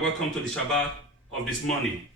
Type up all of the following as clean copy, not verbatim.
welcome to the Shabbat of this morning.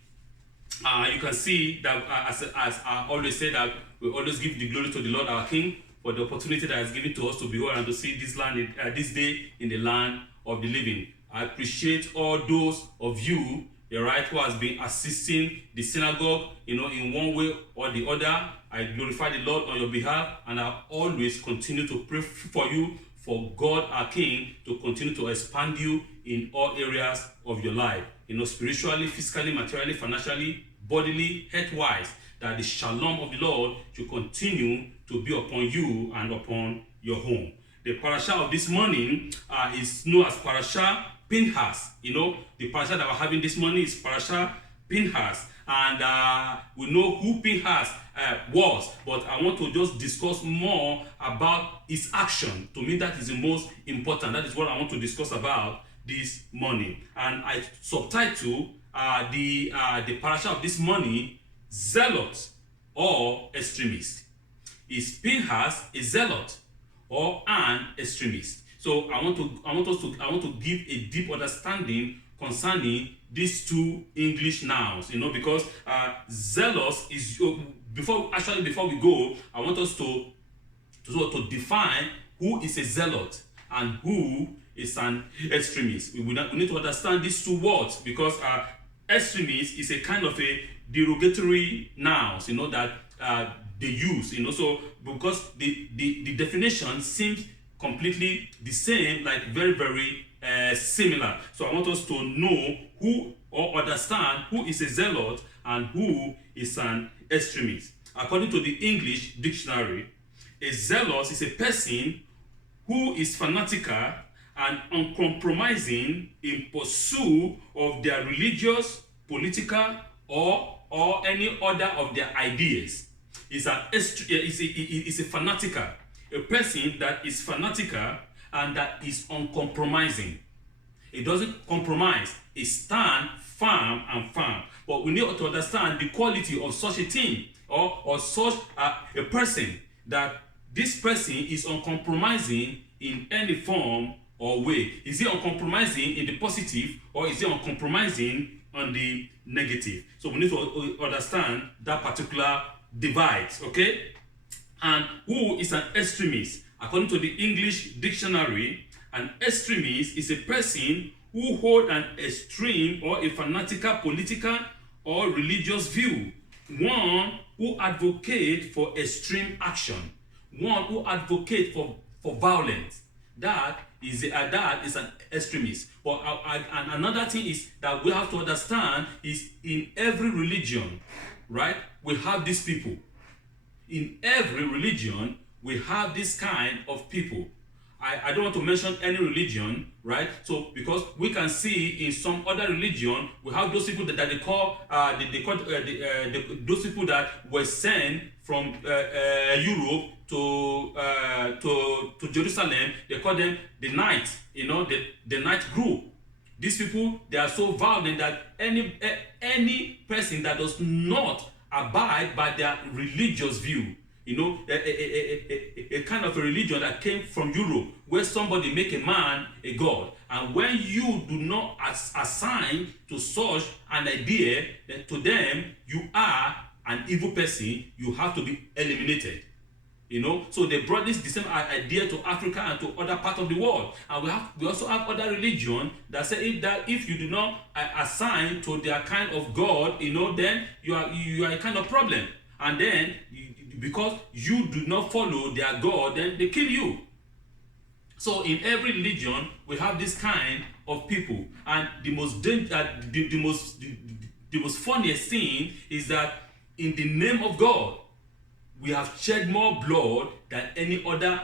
You can see that as I always say, that we always give the glory to the Lord our King for the opportunity that has given to us to behold and to see this land, this day in the land of the living. I appreciate all those of you, right, who has been assisting the synagogue, in one way or the other. I glorify the Lord on your behalf, and I always continue to pray for you, for God our King to continue to expand you in all areas of your life, spiritually, physically, materially, financially, bodily, health-wise, that the shalom of the Lord should continue to be upon you and upon your home. The parasha of this morning is known as Parshas Pinchas. The parasha that we're having this morning is Parshas Pinchas. And we know who Pinchas was, but I want to just discuss more about his action. To me, that is the most important. That is what I want to discuss about this morning. And I subtitle the parasha of this morning, Zealot or extremist. Is Pinchas a zealot or an extremist? So I want to give a deep understanding concerning these two English nouns, because zealous is before we go, I want us to define who is a zealot and who is an extremist. We need to understand these two words, because extremist is a kind of a derogatory noun, that they use, so because the definition seems completely the same, like very, very similar. So I want us to know who, or understand who is a zealot and who is an extremist. According to the English dictionary, a zealot is a person who is fanatical and uncompromising in pursuit of their religious, political, or any other of their ideas. Is a fanatical, a person that is fanatical and that is uncompromising. It doesn't compromise. It stands firm and firm. But we need to understand the quality of such a thing, or such a person, that this person is uncompromising in any form or way. Is he uncompromising in the positive, or is he uncompromising on the negative? So we need to understand that particular divide, okay? And who is an extremist? According to the English dictionary, an extremist is a person who holds an extreme or a fanatical political or religious view, one who advocates for extreme action, one who advocates for violence. That is an extremist. But and another thing is that we have to understand is, in every religion, right, we have these people. In every religion, we have this kind of people. I don't want to mention any religion, right? So because we can see in some other religion, we have those people that they call those people that were sent from Europe to Jerusalem. They call them the night, the night group. These people, they are so violent that any person that does not abide by their religious view, a kind of a religion that came from Europe, where somebody make a man a god, and when you do not assign to such an idea, then to them you are an evil person. You have to be eliminated. So they brought the same idea to Africa and to other parts of the world. And we also have other religion that say if you do not assign to their kind of God, then you are a kind of problem. And then because you do not follow their God, then they kill you. So in every religion we have this kind of people. And the most funniest thing is that in the name of God, we have shed more blood than any other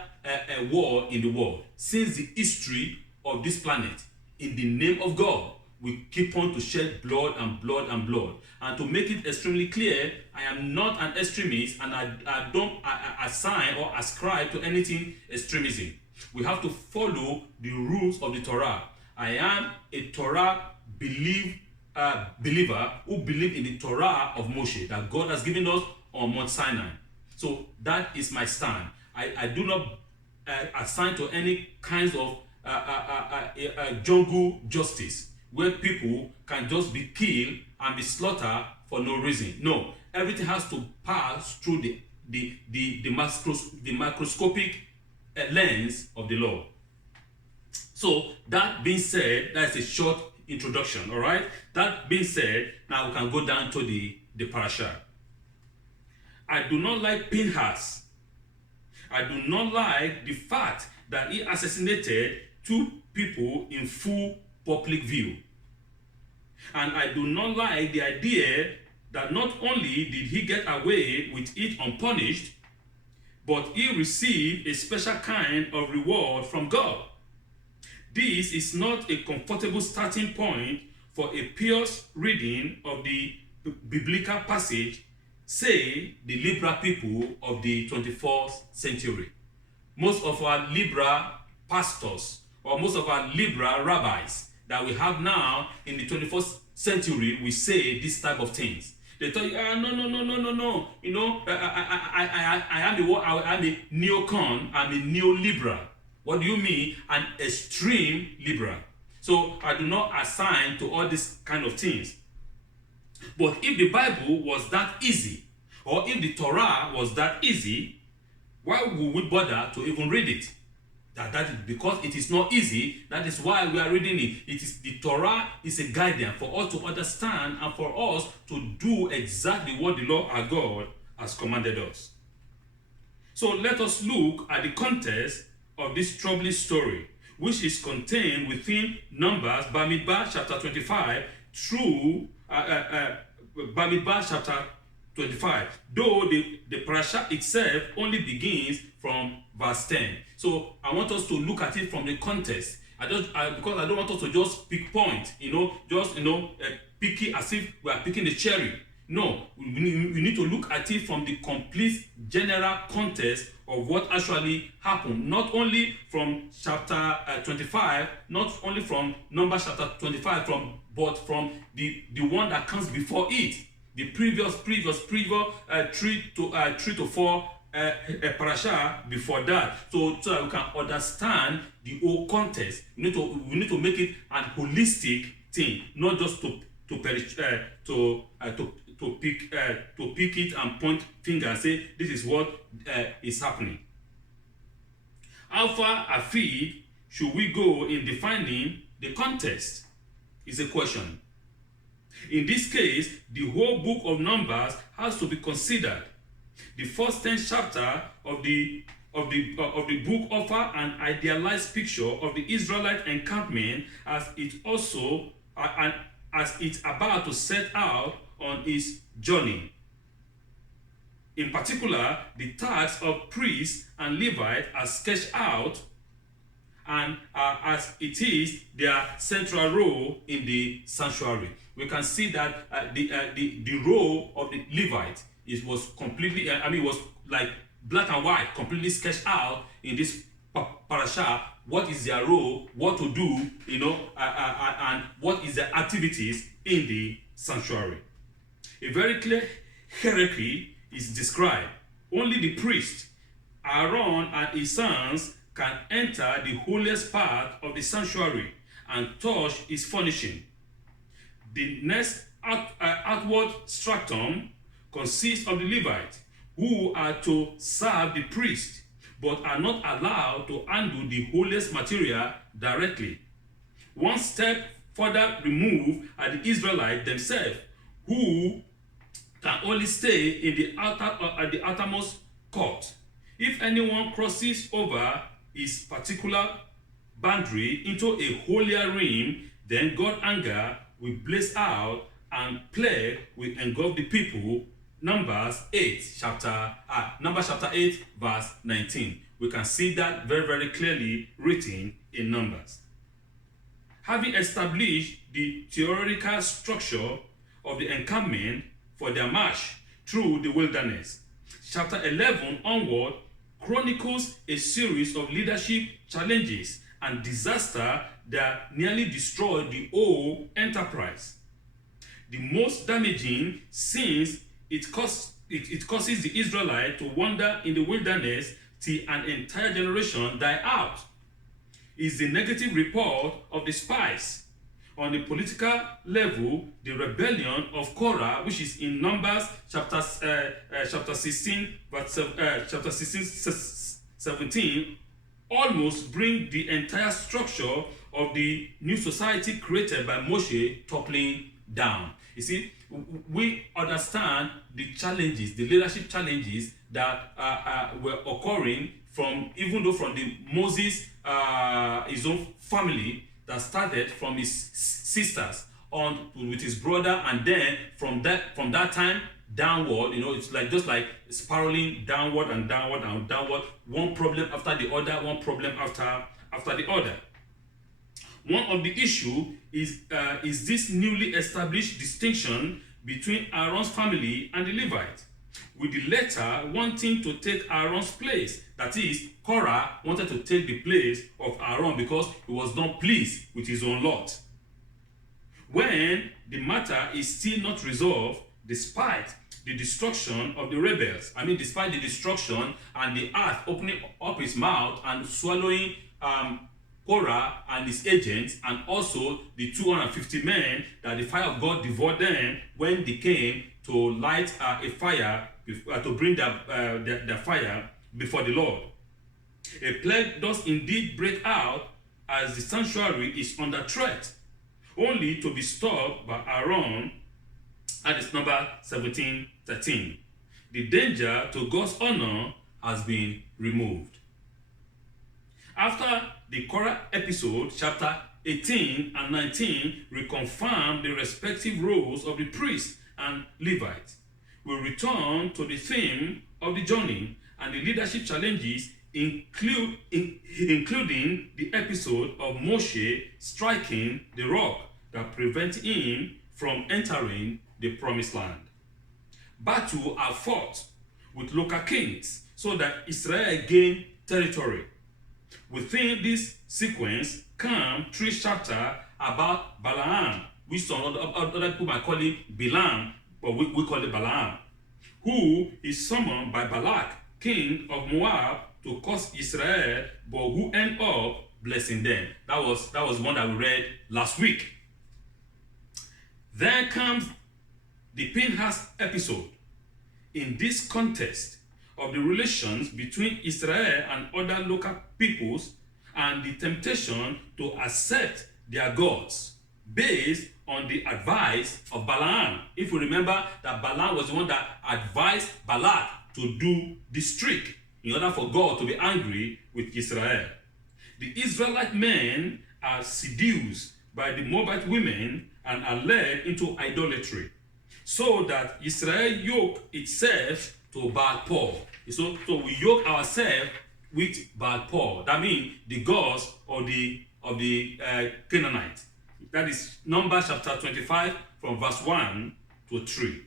war in the world since the history of this planet. In the name of God, we keep on to shed blood and blood and blood. And to make it extremely clear, I am not an extremist, and I don't assign or ascribe to anything extremism. We have to follow the rules of the Torah. I am a Torah believer who believe in the Torah of Moshe that God has given us on Mount Sinai. So that is my stand. I do not assign to any kinds of jungle justice. where people can just be killed and be slaughtered for no reason. No, everything has to pass through the microscopic lens of the law. So that being said, that's a short introduction, all right? That being said, now we can go down to the parasha. I do not like Pinchas. I do not like the fact that he assassinated 2 people in full public view. And I do not like the idea that not only did he get away with it unpunished, but he received a special kind of reward from God. This is not a comfortable starting point for a pious reading of the biblical passage, say the liberal people of the 21st century. Most of our liberal pastors or most of our liberal rabbis that we have now in the 21st century will say this type of things. They tell you, no. You know, I am a neocon, I'm a neoliberal. What do you mean? An extreme liberal. So I do not assign to all these kind of things. But if the Bible was that easy, or if the Torah was that easy, why would we bother to even read it? That is because it is not easy. That is why we are reading it. The Torah is a guidance for us to understand and for us to do exactly what the Lord our God has commanded us. So let us look at the context of this troubling story, which is contained within Numbers, Bamidbar chapter 25 through Bamidbar chapter 25, though the parasha itself only begins from verse 10. So I want us to look at it from the context. Because I don't want us to just pick point, pick it as if we are picking the cherry. No, we need to look at it from the complete general context of what actually happened. Not only from chapter 25, not only from Numbers chapter 25, but from the one that comes before it. The previous 3 to 4 parasha before that, so that we can understand the whole context. We need to make it an holistic thing, not just to pick it and point finger and say this is what is happening. How far afield should we go in defining the context? Is a question. In this case, the whole book of Numbers has to be considered. The first 10 chapters of the book offer an idealized picture of the Israelite encampment as it's about to set out on its journey. In particular, the tasks of priests and Levites are sketched out, and as it is their central role in the sanctuary. We can see that the role of the Levites was completely, was like black and white, completely sketched out in this parasha. What is their role, what to do, and what is their activities in the sanctuary. A very clear hierarchy is described. Only the priest, Aaron and his sons, can enter the holiest part of the sanctuary and touch its furnishing. The next outward stratum consists of the Levites, who are to serve the priest, but are not allowed to handle the holiest material directly. One step further removed are the Israelites themselves, who can only stay in the outermost court. If anyone crosses over his particular boundary into a holier realm, then God's anger will blaze out and plague will engulf the people. Numbers chapter 8, verse 19. We can see that very, very clearly written in Numbers. Having established the theoretical structure of the encampment for their march through the wilderness, chapter 11 onward chronicles a series of leadership challenges and disaster that nearly destroyed the whole enterprise. The most damaging, since it causes the Israelites to wander in the wilderness till an entire generation die out, is the negative report of the spies. on the political level, the rebellion of Korah, which is in Numbers chapter 16, chapter 16, 17, almost bring the entire structure of the new society created by Moshe toppling down. You see, we understand the challenges, the leadership challenges that were occurring from, even though from the Moses, his own family, that started from his sisters on with his brother, and then from that time downward, it's like just like spiraling downward and downward and downward, one problem after the other, one problem after the other. One of the issue is this newly established distinction between Aaron's family and the Levites, with the latter wanting to take Aaron's place. That is, Korah wanted to take the place of Aaron because he was not pleased with his own lot. When the matter is still not resolved, despite the destruction of the rebels, despite the destruction and the earth opening up its mouth and swallowing Korah and his agents, and also the 250 men that the fire of God devoured them when they came to light a fire, to bring the fire before the Lord. A plague does indeed break out as the sanctuary is under threat, only to be stopped by Aaron. That is number 17:13. The danger to God's honor has been removed. After the Korah episode, chapter 18 and 19 reconfirm the respective roles of the priests and Levites. We return to the theme of the journey and the leadership challenges, including the episode of Moshe striking the rock that prevented him from entering the promised land. Battles are fought with local kings so that Israel gained territory. Within this sequence come 3 chapters about Balaam, which some other people might call him Bilam, but we call it Balaam, who is summoned by Balak, king of Moab, to curse Israel, but who end up blessing them. That was one that we read last week. Then comes the Pinchas episode. In this context of the relations between Israel and other local peoples and the temptation to accept their gods based on the advice of Balaam. If we remember that Balaam was the one that advised Balak to do this trick in order for God to be angry with Israel. The Israelite men are seduced by the Moabite women and are led into idolatry, so that Israel yoke itself to Baal-peor. So we yoke ourselves with Baal-peor. That means the gods of the Canaanites. That is Numbers chapter 25 from verse 1 to 3.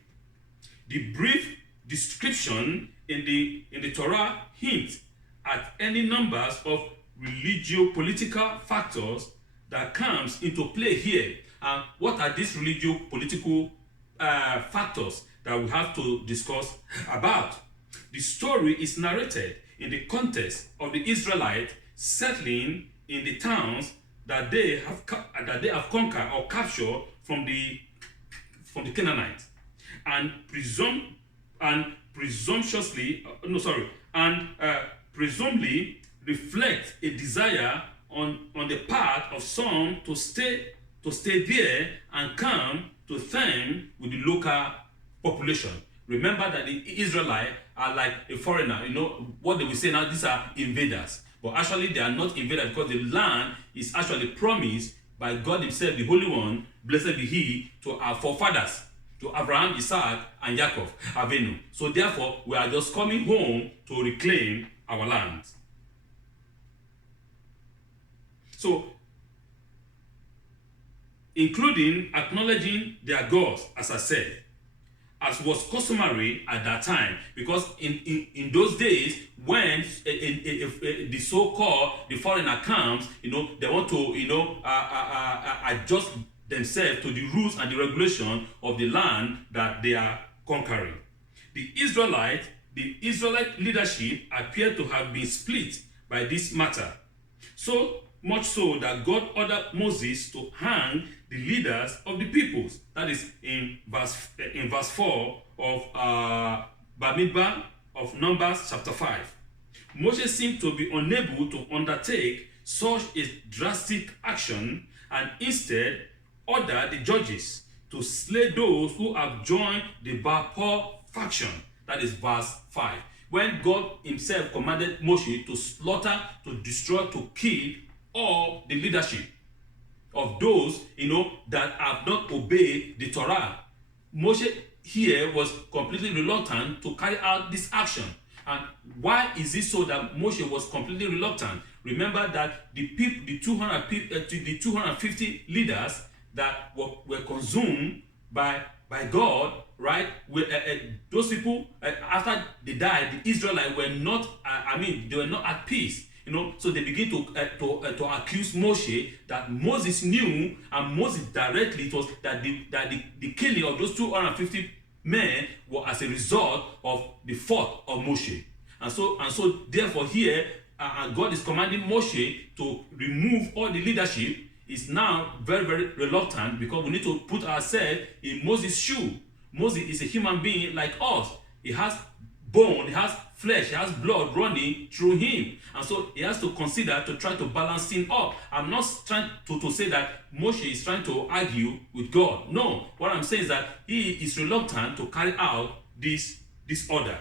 The brief description in the Torah hints at any numbers of religio-political factors that comes into play here. And what are these religio-political factors that we have to discuss about? The story is narrated in the context of the Israelites settling in the towns that they have conquered or captured from the Canaanites, and presumably reflect a desire on the part of some to stay there and come to terms with the local population. Remember that the Israelites are like a foreigner. What they will say now, these are invaders. But actually they are not invaders, because the land is actually promised by God himself, the Holy One, blessed be he, to our forefathers, to Abraham, Isaac, and Jacob, Avenu. So therefore, we are just coming home to reclaim our land. So, including acknowledging their gods, as I said, as was customary at that time, because in those days, when the so-called the foreigner comes, they want to adjust themselves to the rules and the regulation of the land that they are conquering. The Israelite leadership appear to have been split by this matter. So much so that God ordered Moses to hang the leaders of the peoples. That is in verse 4 of Bamidbar of Numbers chapter 5. Moses seemed to be unable to undertake such a drastic action and instead ordered the judges to slay those who have joined the Baal faction. That is verse 5. When God himself commanded Moshe to slaughter, to destroy, to kill all the leadership of those, that have not obeyed the Torah. Moshe here was completely reluctant to carry out this action. And why is it so that Moshe was completely reluctant? Remember that the 250 leaders that were consumed by God, right? Those people, after they died, the Israelites were not, they were not at peace. So they begin to accuse Moshe that Moses knew, and Moses directly, it was that the killing of those 250 men were as a result of the fault of Moshe. And so therefore here, God is commanding Moshe to remove all the leadership. Is now very, very reluctant because we need to put ourselves in Moses' shoe. Moses is a human being like us. He has bone, he has flesh, he has blood running through him. And so he has to consider to try to balance things up. I'm not trying to say that Moshe is trying to argue with God. No, what I'm saying is that he is reluctant to carry out this order.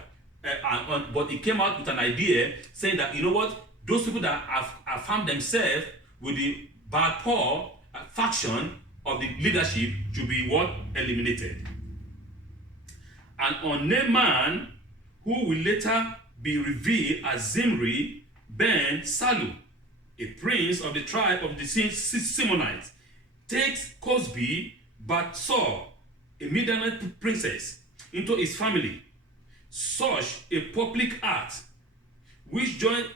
But he came out with an idea saying that, those people that have found themselves with the Baal faction of the leadership should be eliminated. An unnamed man who will later be revealed as Zimri ben Salu, a prince of the tribe of the Simonites, takes Cosby Batsor, a Midianite princess, into his family. Such a public act, which joined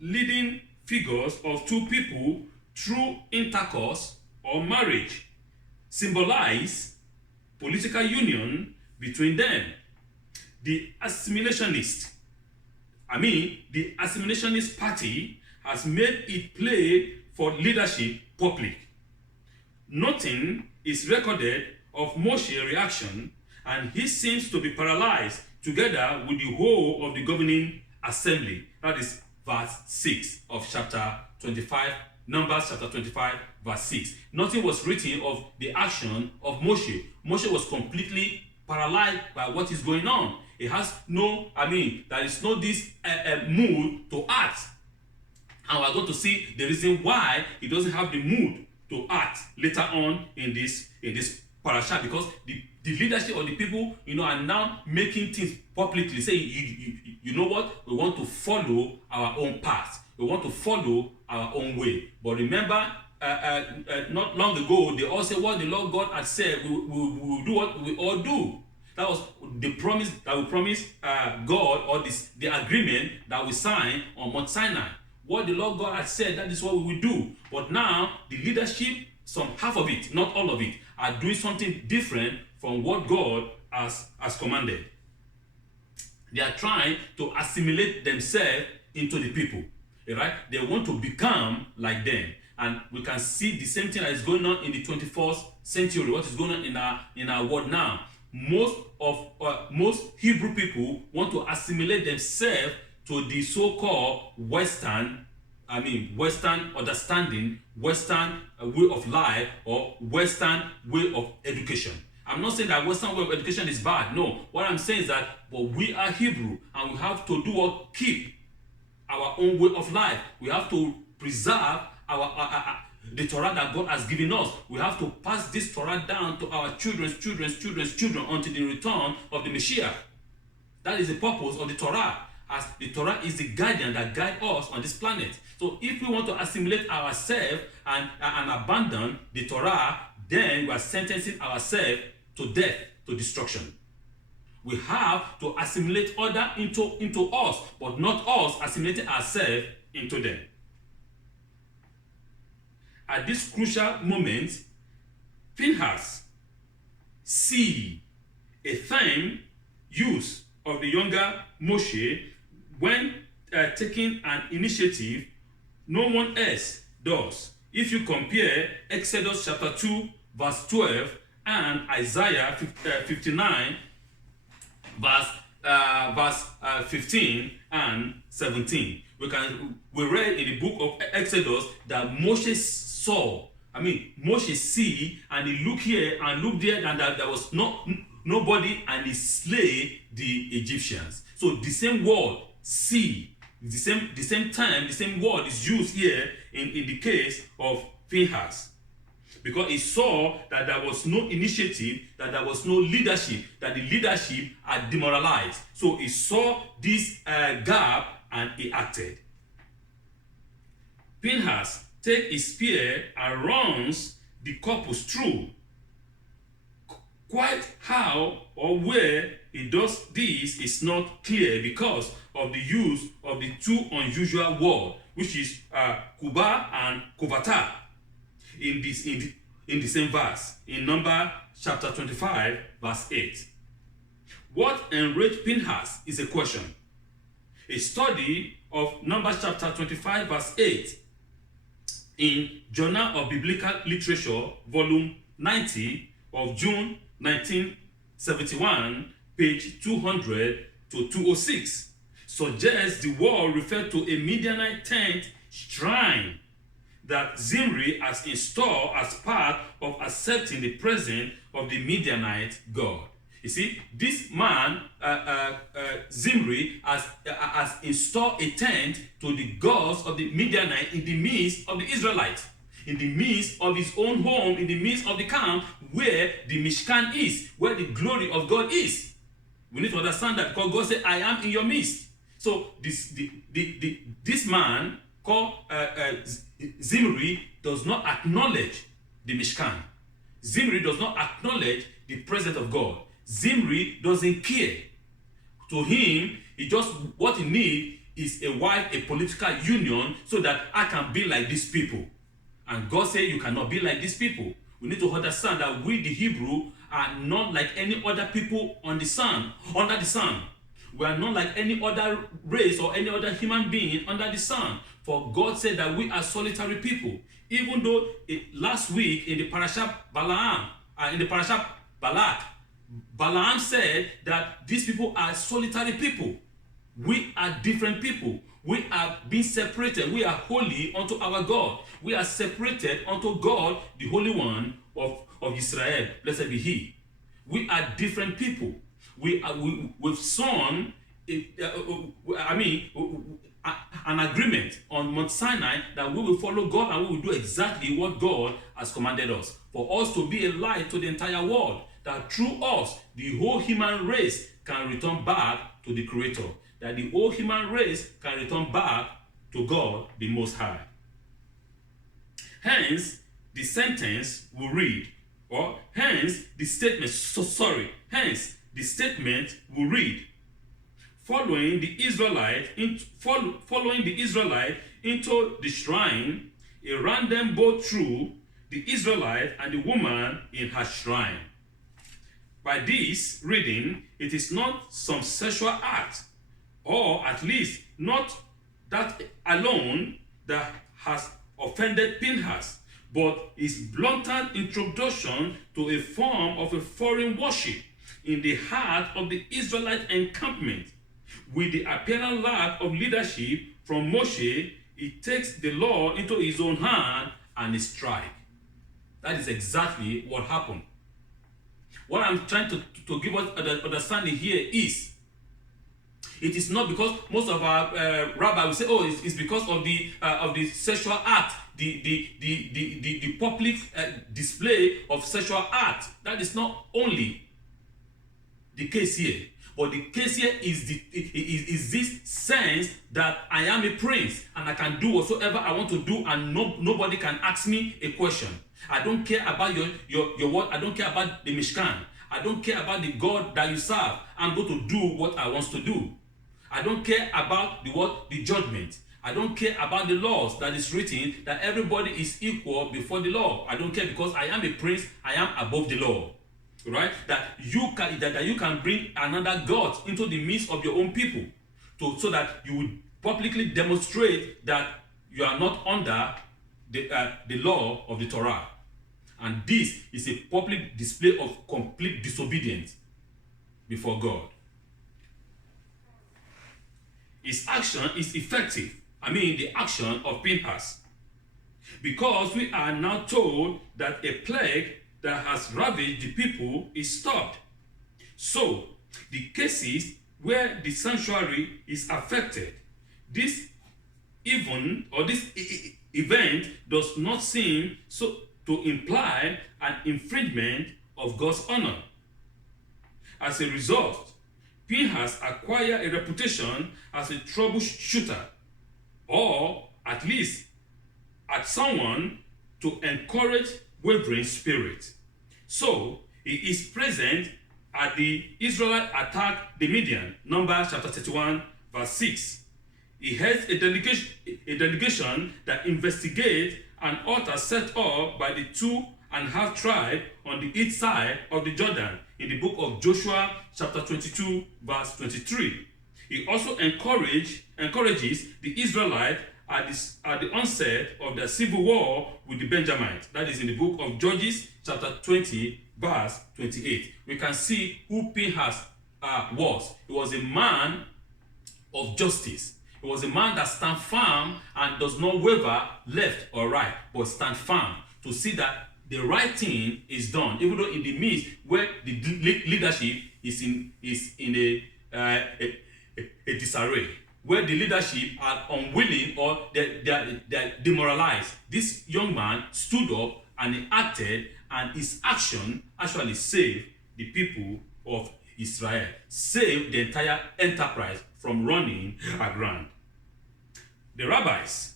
leading figures of two people through intercourse or marriage, symbolize political union between them. The assimilationist party has made it play for leadership public. Nothing is recorded of Moshe's reaction, and he seems to be paralyzed together with the whole of the governing assembly. That is verse 6 of chapter 25, Numbers chapter 25, verse 6. Nothing was written of the action of Moshe. Moshe was completely paralyzed by what is going on. He has there is no this mood to act. And we're going to see the reason why he doesn't have the mood to act later on in this parasha, because the leadership of the people, are now making things publicly. Say, you know what? We want to follow our own path. We want to follow our own way. But remember, not long ago, they all said what the Lord God had said, we will do what we all do. That was the promise that we promised God, or the agreement that we signed on Mount Sinai. What the Lord God had said, that is what we will do. But now, the leadership, half of it, not all of it, are doing something different from what God has commanded. They are trying to assimilate themselves into the people. Right? They want to become like them. And we can see the same thing that is going on in the 21st century. What is going on in our world now? Most Hebrew people want to assimilate themselves to the so-called Western understanding, Western way of life, or Western way of education. I'm not saying that Western way of education is bad. No. What I'm saying is that we are Hebrew, and we have to keep our own way of life. We have to preserve the Torah that God has given us. We have to pass this Torah down to our children's children until the return of the Messiah. That is the purpose of the Torah, as the Torah is the guardian that guides us on this planet. So if we want to assimilate ourselves and abandon the Torah, then we are sentencing ourselves to death, to destruction. We have to assimilate others into us, but not us assimilating ourselves into them. At this crucial moment, Pinchas see a firm use of the younger Moshe when taking an initiative no one else does. If you compare Exodus chapter 2 verse 12 and Isaiah 59 verse 15 and 17, we read in the book of Exodus that Moshe see, and he looked here and looked there, and that there was nobody, and he slay the Egyptians. So the same word see, the same time, the same word is used here in the case of Pinchas, because he saw that there was no initiative, that there was no leadership, that the leadership had demoralized. So he saw this gap and he acted. Pinchas takes his spear and runs the corpus through. Quite how or where he does this is not clear because of the use of the two unusual words, which is kuba and kovata, in the same verse, in Numbers chapter 25 verse 8. What enraged Pinchas is a question. A study of Numbers chapter 25 verse 8 in Journal of Biblical Literature, volume 90 of June 1971, page 200 to 206, suggests the word referred to a Midianite tent shrine that Zimri has installed as part of accepting the presence of the Midianite god. You see, this man, Zimri, has installed a tent to the gods of the Midianite in the midst of the Israelites, in the midst of his own home, in the midst of the camp where the Mishkan is, where the glory of God is. We need to understand that because God said, I am in your midst. So this man called Zimri does not acknowledge the Mishkan. Zimri does not acknowledge the presence of God. Zimri doesn't care. To him, what he needs is a wife, a political union, so that I can be like these people. And God said, you cannot be like these people. We need to understand that we, the Hebrew, are not like any other people under the sun. We are not like any other race or any other human being under the sun. For God said that we are solitary people. Even though last week in the Parashas Balak, Balaam said that these people are solitary people. We are different people. We are being separated. We are holy unto our God. We are separated unto God, the Holy One of Israel. Blessed be He. We are different people. We've signed an agreement on Mount Sinai that we will follow God and we will do exactly what God has commanded us. For us to be a light to the entire world, that through us, the whole human race can return back to the Creator. That the whole human race can return back to God, the Most High. Hence, the sentence will read, hence the statement will read, following the Israelite into the shrine, he ran them both through, the Israelite and the woman in her shrine. By this reading, it is not some sexual act, or at least not that alone, that has offended Pinchas, but is blatant introduction to a form of a foreign worship in the heart of the Israelite encampment. With the apparent lack of leadership from Moshe, he takes the law into his own hand and strikes. That is exactly what happened. What I'm trying to give us understanding here is, it is not because most of our rabbis will say, it's because of the sexual act, the public display of sexual act. That is not only the case here, but the case here is this sense that I am a prince and I can do whatsoever I want to do, and nobody can ask me a question. I don't care about your word. I don't care about the Mishkan. I don't care about the God that you serve. I'm going to do what I want to do. I don't care about the judgment. I don't care about the laws that is written that everybody is equal before the law. I don't care, because I am a prince. I am above the law. Right? That you can bring another God into the midst of your own people, so that you would publicly demonstrate that you are not under the law of the Torah. And this is a public display of complete disobedience before God. His action is effective. The action of Pinchas. Because we are now told that a plague that has ravaged the people is stopped. So, the cases where the sanctuary is affected, this event does not seem so to imply an infringement of God's honor. As a result, Pinchas acquired a reputation as a troubleshooter, or at least as someone to encourage wavering spirit. So, he is present at the Israelite attack the Midian, Numbers chapter 31, verse 6. He heads a delegation that investigates an altar set up by the 2.5 tribes on the east side of the Jordan in the book of Joshua chapter 22, verse 23. He also encourages the Israelites at the onset of their civil war with the Benjamites. That is in the book of Judges chapter 20, verse 28. We can see who Pinchas was. He was a man of justice. He was a man that stands firm and does not waver left or right, but stand firm to see that the right thing is done, even though in the midst where the leadership is in a disarray, where the leadership are unwilling or they're demoralized. This young man stood up and he acted, and his action actually saved the people of Israel, saved the entire enterprise from running aground. The rabbis,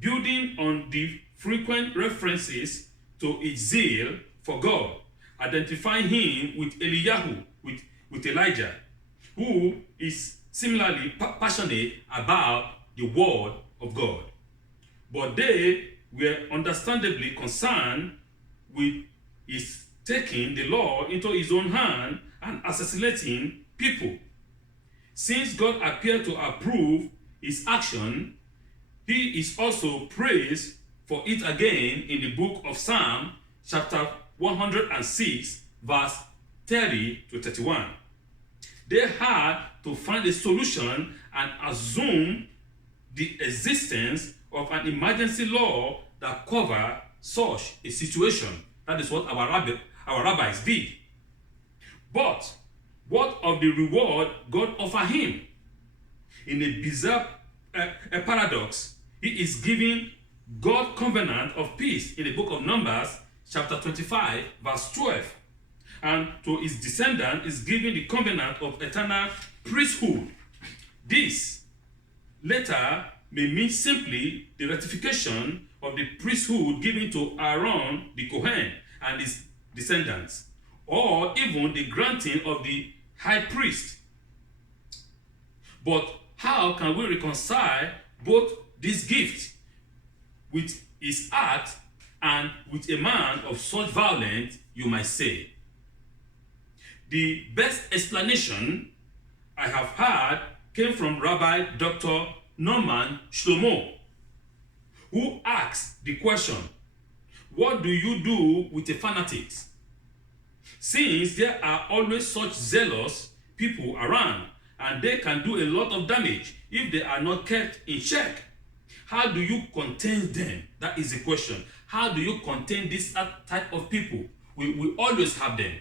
building on the frequent references to his zeal for God, identifying him with Eliyahu, with Elijah, who is similarly passionate about the word of God. But they were understandably concerned with his taking the law into his own hand and assassinating people. Since God appeared to approve his action, he is also praised for it again in the book of Psalm, chapter 106, verse 30 to 31. They had to find a solution and assume the existence of an emergency law that covered such a situation. That is what our rabbis did. But what of the reward God offered him? In a bizarre paradox, he is giving God's covenant of peace in the book of Numbers, chapter 25, verse 12. And to his descendant is given the covenant of eternal priesthood. This later may mean simply the ratification of the priesthood given to Aaron the Kohen and his descendants, or even the granting of the high priest. But how can we reconcile both these gifts with his act and with a man of such violence, you might say? The best explanation I have heard came from Rabbi Dr. Norman Shlomo, who asked the question, what do you do with a fanatic? Since there are always such zealous people around, and they can do a lot of damage if they are not kept in check. How do you contain them? That is the question. How do you contain this type of people? We always have them.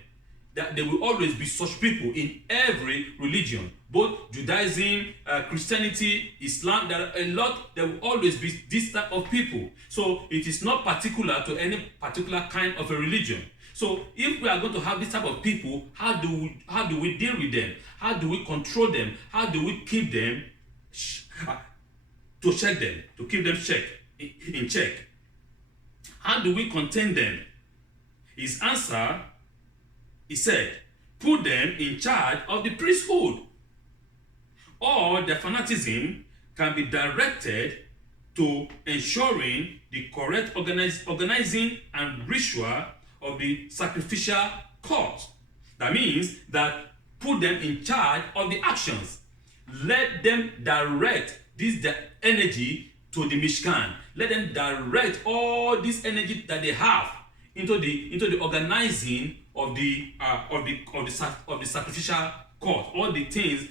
That there will always be such people in every religion, both Judaism, Christianity, Islam. There will always be this type of people. So it is not particular to any particular kind of a religion. So if we are going to have this type of people, how do we deal with them? How do we control them? How do we keep them to check them, to keep them in check? How do we contain them? His answer, he said, put them in charge of the priesthood. Or their fanaticism can be directed to ensuring the correct organizing and ritual of the sacrificial cult. That means that put them in charge of the actions. Let them direct their energy to the Mishkan. Let them direct all this energy that they have into the organizing of the sacrificial court, all the things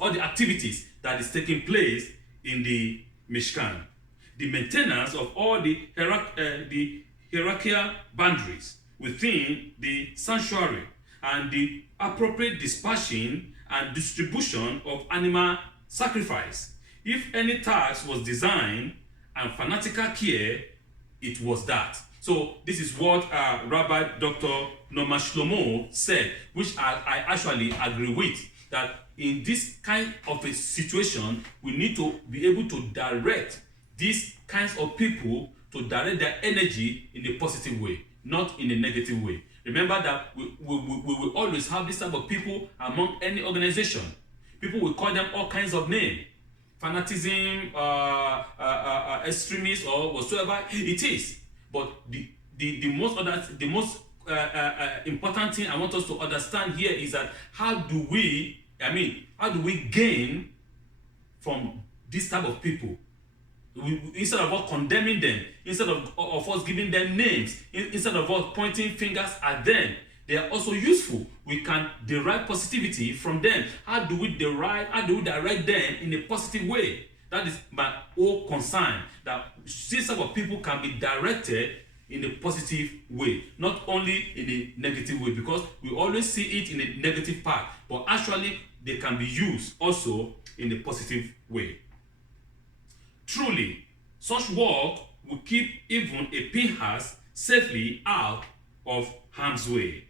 all the activities that is taking place in the Mishkan. The maintenance of all the hierarchical boundaries within the sanctuary, and the appropriate dispatching and distribution of animal sacrifice. If any task was designed and fanatical care, it was that. So this is what Rabbi Dr. Norman Shlomo said, which I actually agree with, that in this kind of a situation, we need to be able to direct these kinds of people to direct their energy in a positive way, not in a negative way. Remember that we will always have this type of people among any organization. People will call them all kinds of names. Fanaticism, extremist, or whatsoever it is. But the most important thing I want us to understand here is that how do we gain from this type of people? Instead of us condemning them, instead of us giving them names, instead of us pointing fingers at them, they are also useful. We can derive positivity from them. How do we direct them in a positive way? That is my whole concern, that this type of people can be directed in a positive way, not only in a negative way, because we always see it in a negative part, but actually they can be used also in a positive way. Truly, such work will keep even a Pinchas safely out of harm's way.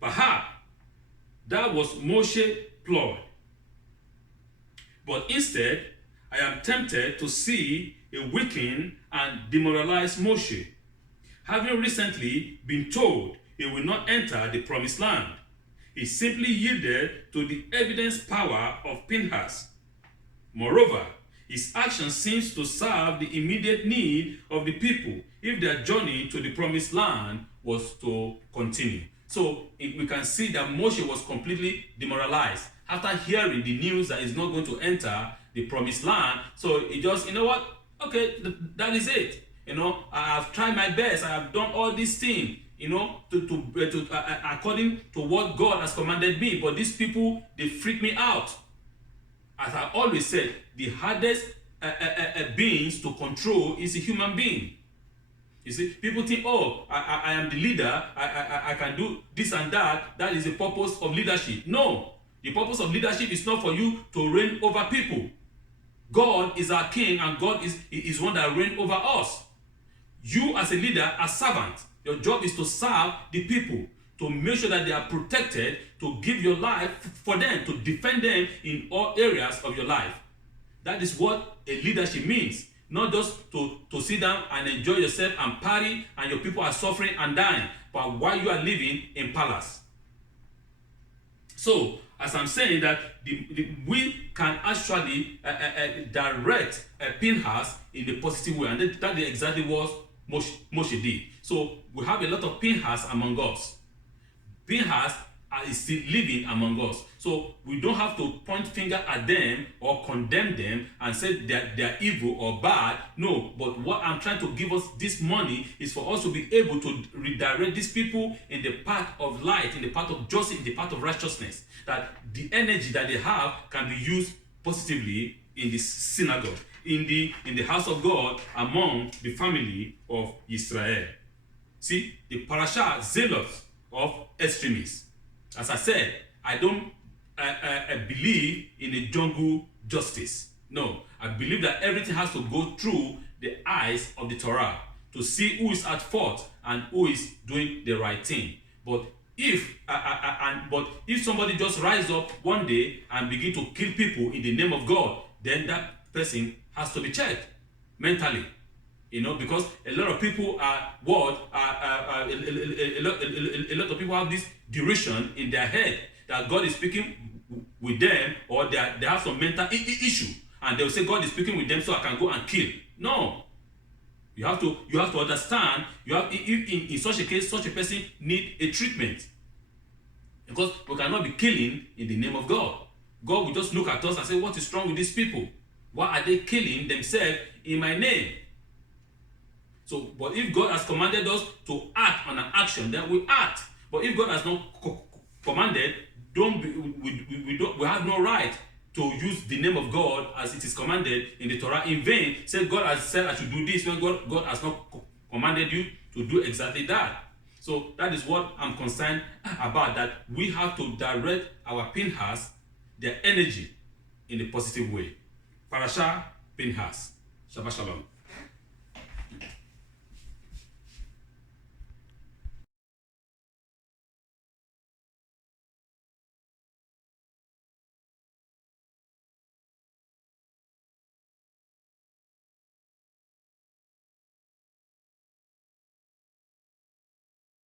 Perhaps that was Moshe's ploy. But instead, I am tempted to see a weakened and demoralized Moshe, having recently been told he will not enter the promised land. He simply yielded to the evidence power of Pinchas. Moreover, his action seems to serve the immediate need of the people if their journey to the promised land was to continue. So we can see that Moshe was completely demoralized after hearing the news that he's not going to enter the promised land. So he just, okay, that is it. I have tried my best. I have done all these things, according to what God has commanded me. But these people, they freak me out. As I always said, the hardest beings to control is a human being. You see, people think, I am the leader, I can do this and that. That is the purpose of leadership. No, the purpose of leadership is not for you to reign over people. God is our king, and God is one that reigns over us. You as a leader, as servant, your job is to serve the people, to make sure that they are protected, to give your life for them, to defend them in all areas of your life. That is what a leadership means. Not just to sit down and enjoy yourself and party and your people are suffering and dying, but while you are living in palace. So, as I'm saying that we can actually direct Pinchas in a positive way, and that is exactly what Moshe did. So we have a lot of Pinchas among us. Pinchas is still living among us. So we don't have to point finger at them or condemn them and say that they are evil or bad. No, but what I'm trying to give us this morning is for us to be able to redirect these people in the path of light, in the path of justice, in the path of righteousness. That the energy that they have can be used positively in the synagogue, in the house of God, among the family of Israel. See, the parasha Zealot of extremists. As I said, I don't believe in a jungle justice. No, I believe that everything has to go through the eyes of the Torah to see who is at fault and who is doing the right thing. But if somebody just rise up one day and begin to kill people in the name of God, then that person has to be checked mentally. Because a lot of people a lot of people have this derision in their head that God is speaking with them, or they have some mental issue, and they'll say God is speaking with them, so I can go and kill. No, you have to understand. In such a case, such a person need a treatment, because we cannot be killing in the name of God. God will just look at us and say, what is wrong with these people? Why are they killing themselves in my name. So, but if God has commanded us to act on an action, then we act. But if God has not commanded, we have no right to use the name of God as it is commanded in the Torah in vain. Say God has said I should do this when God has not commanded you to do exactly that. So that is what I'm concerned about, that we have to direct our Pinchas, their energy, in a positive way. Parashah Pinchas. Shabbat Shalom.